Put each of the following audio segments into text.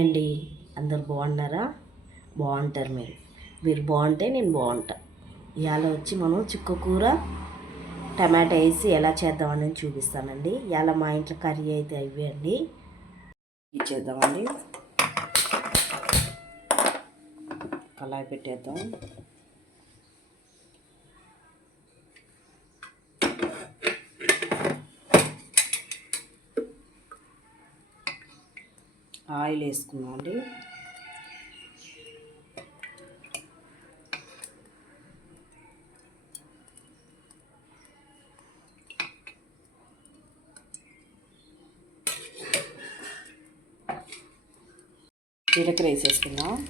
అండి అందరు బాగున్నారా? బాగుంటారు మీరు. మీరు బాగుంటే నేను బాగుంటా. ఇవాళ వచ్చి మనం చిక్కు కూర టమాటా వేసి ఎలా చేద్దామని చూపిస్తానండి. ఇవాళ మా ఇంట్లో కర్రీ అయితే ఇవే అండి. ఇచ్చేద్దామండి కళాయి పెట్టేద్దాం. ఆయిల్ వేసుకున్నాం అండి. జీలకర్ర వేసేసుకుందాం.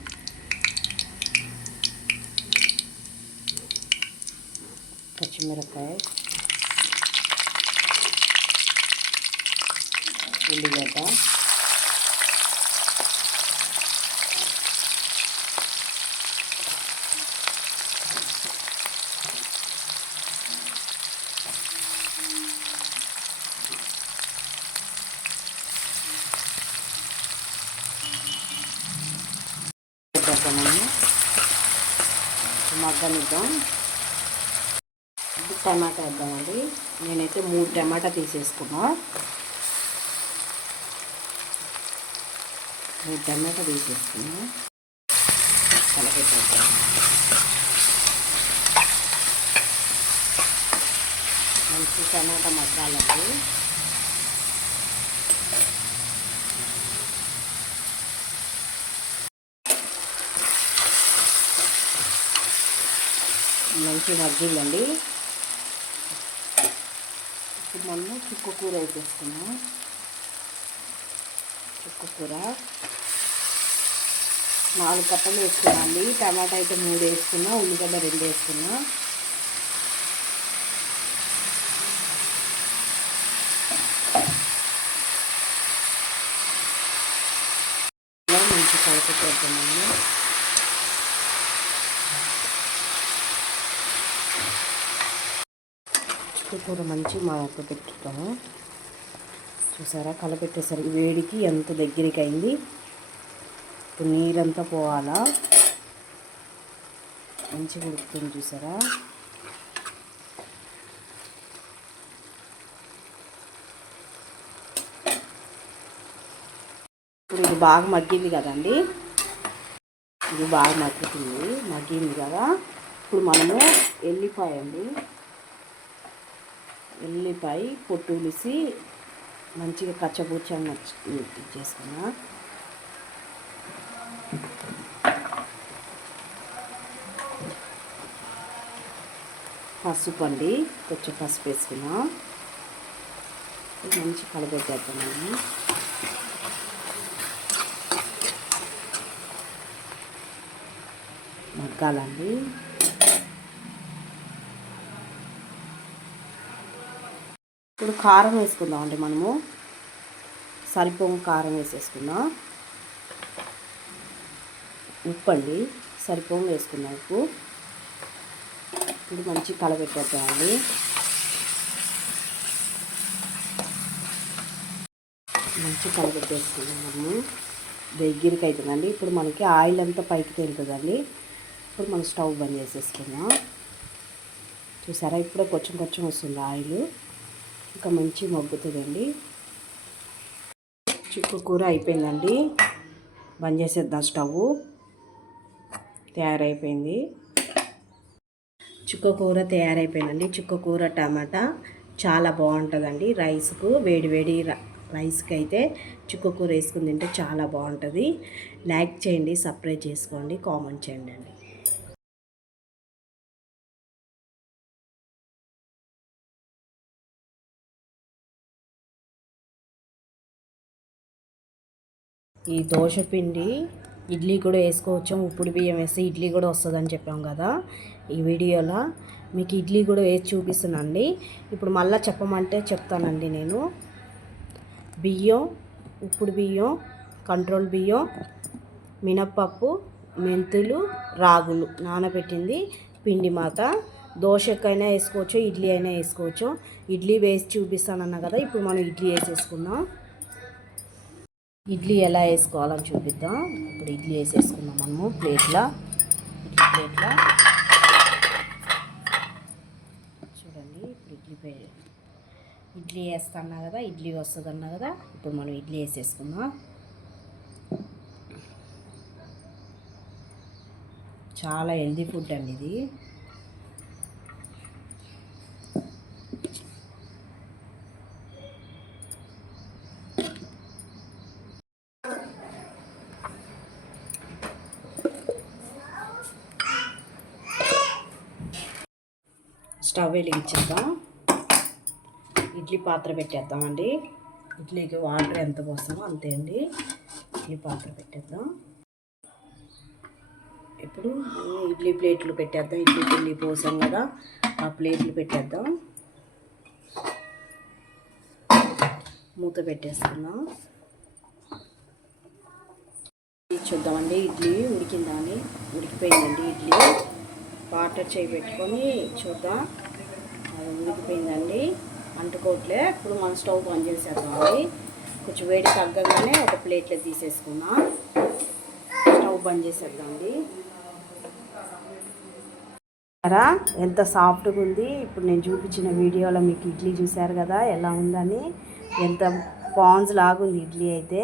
పచ్చిమిరపకాయ. ఉల్లిగడ్డ పెట్టేద్దామండి మగ్గనిద్దాం. ఇప్పుడు టమాటా వేద్దామండి. నేనైతే మూడు టమాటా తీసేసుకున్నా. మూడు టమాటా తీసేసుకున్నా. కలపెట్టేద్దాం మంచి టమాటా మగ్గాలండి. మంచి మగ్గిందండి ఇప్పుడు మనము చుక్క కూర వేసేసుకున్నాం చుక్క కూర. నాలుగు కట్టలు వేసుకున్నాండి టమాటా అయితే మూడు వేసుకున్నా ఉల్లిగడ్డ రెండు వేసుకున్నా. మంచి కలుపుకొద్దామండి కూర మంచి మాకు పెట్టుతాము చూసారా? కలపెట్టేసరికి వేడికి ఎంత దగ్గరికి అయింది ఇప్పుడు నీరంతా పోవాలా? మంచిగా ఉడుకుతుంది చూసారా? ఇప్పుడు ఇది బాగా మగ్గింది కదండి? ఇది బాగా మగ్గుతుంది. మగ్గింది కదా? ఇప్పుడు మనము వెళ్ళిపోయండి ఉల్లిపాయ పొట్టు ఉలిసి మంచిగా కచ్చబూచంగా చేసుకున్నా. పసుపు అండి కొంచెం పసుపు వేసుకున్నా. మంచి కలబెట్టేద్దామండి మగ్గాలండి. ఇప్పుడు కారం వేసుకుందామండి మనము. సరిపోము కారం వేసేసుకుందాం ఉప్పు అండి సరిపోము వేసుకుందాం ఉప్పు. ఇప్పుడు మంచి కలబెట్టేద్దామండి. మంచి కలబెట్టేసుకుందాం మనము. దగ్గరికి అవుతుందండి ఇప్పుడు మనకి ఆయిల్ అంతా పైకి తేలుతుందండి. ఇప్పుడు మనం స్టవ్ బంద్ చేసేసుకుందాం. చూసారా? ఇప్పుడే కొంచెం కొంచెం వస్తుంది ఆయిల్. ఇంకా మంచి మగ్గుతుందండి చిక్కు కూర అయిపోయిందండి. బంద్ చేసేద్దాం స్టవ్ తయారైపోయింది. చుక్క కూర తయారైపోయిందండి. చుక్క కూర టమాటా చాలా బాగుంటుందండి. రైస్కు వేడి వేడి రైస్కి అయితే చుక్క కూర వేసుకుని తింటే చాలా బాగుంటుంది. లైక్ చేయండి సబ్స్క్రైబ్ చేసుకోండి కామెంట్ చేయండి అండి. ఈ దోశ పిండి ఇడ్లీ కూడా వేసుకోవచ్చు. ఉప్పుడు బియ్యం వేస్తే ఇడ్లీ కూడా వస్తుందని చెప్పాం కదా ఈ వీడియోలో. మీకు ఇడ్లీ కూడా వేసి చూపిస్తున్నానండి. ఇప్పుడు మళ్ళీ చెప్పమంటే చెప్తానండి నేను. బియ్యం ఉప్పుడు బియ్యం కంట్రోల్ బియ్యం మినప్పప్పు మెంతులు రాగులు నానబెట్టింది పిండి మాత. దోశకైనా వేసుకోవచ్చు ఇడ్లీ అయినా వేసుకోవచ్చు. ఇడ్లీ వేసి చూపిస్తానన్నా కదా ఇప్పుడు మనం ఇడ్లీ వేసేసుకుందాం. ఇడ్లీ ఎలా వేసుకోవాలని చూపిద్దాం. ఇప్పుడు ఇడ్లీ వేసేసుకుందాం మనము ప్లేట్లో. ఇడ్లీ ప్లేట్లో. చూడండి ఇప్పుడు ఇడ్లీ ప్లే ఇడ్లీ వేస్తాన్నా కదా ఇడ్లీ వస్తుంది అన్నా కదా ఇప్పుడు మనం ఇడ్లీ వేసేసుకుందాం. చాలా హెల్దీ ఫుడ్ అండి ఇది. స్టవ్ వెలిగించేద్దాం. ఇడ్లీ పాత్ర పెట్టేద్దామండి. ఇడ్లీకి వాటర్ ఎంత పోస్తామో అంతే అండి. ఇడ్లీ పాత్ర పెట్టేద్దాం. ఇప్పుడు ఇడ్లీ ప్లేట్లు పెట్టేద్దాం. ఇడ్లీ పిండి పోసాం కదా ఆ ప్లేట్లు పెట్టేద్దాం. మూత పెట్టేస్తున్నాం చూద్దామండి ఇడ్లీ ఉడికిందా అని. ఉడికిపోయిందండి ఇడ్లీ. వాటర్ చేయి పెట్టుకొని చూద్దాం. ఉడికిపోయిందండి అంటుకోవట్లే ఇప్పుడు మనం స్టవ్ బంద్ చేసేద్దామండి కొంచెం వేడి తగ్గగానే ఒక ప్లేట్లో తీసేసుకున్నా. స్టవ్ బంద్ చేసేద్దామండి ఎంత సాఫ్ట్గా ఉంది. ఇప్పుడు నేను చూపించిన వీడియోలో మీకు ఇడ్లీ చూశారు కదా ఎలా ఉందని. ఎంత పాన్స్ లాగుంది ఇడ్లీ అయితే.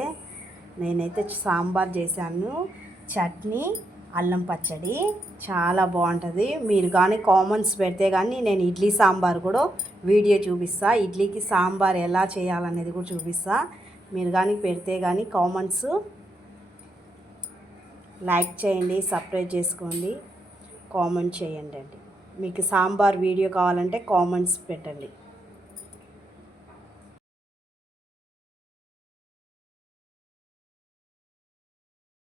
నేనైతే సాంబార్ చేశాను చట్నీ అల్లం పచ్చడి చాలా బాగుంటుంది. మీరు కానీ కామన్స్ పెడితే కానీ నేను ఇడ్లీ సాంబార్ కూడా వీడియో చూపిస్తా. ఇడ్లీకి సాంబార్ ఎలా చేయాలనేది కూడా చూపిస్తా. మీరు కానీ పెడితే కానీ కామెంట్స్ లైక్ చేయండి సబ్స్క్రైబ్ చేసుకోండి కామెంట్ చేయండి అండి. మీకు సాంబార్ వీడియో కావాలంటే కామెంట్స్ పెట్టండి.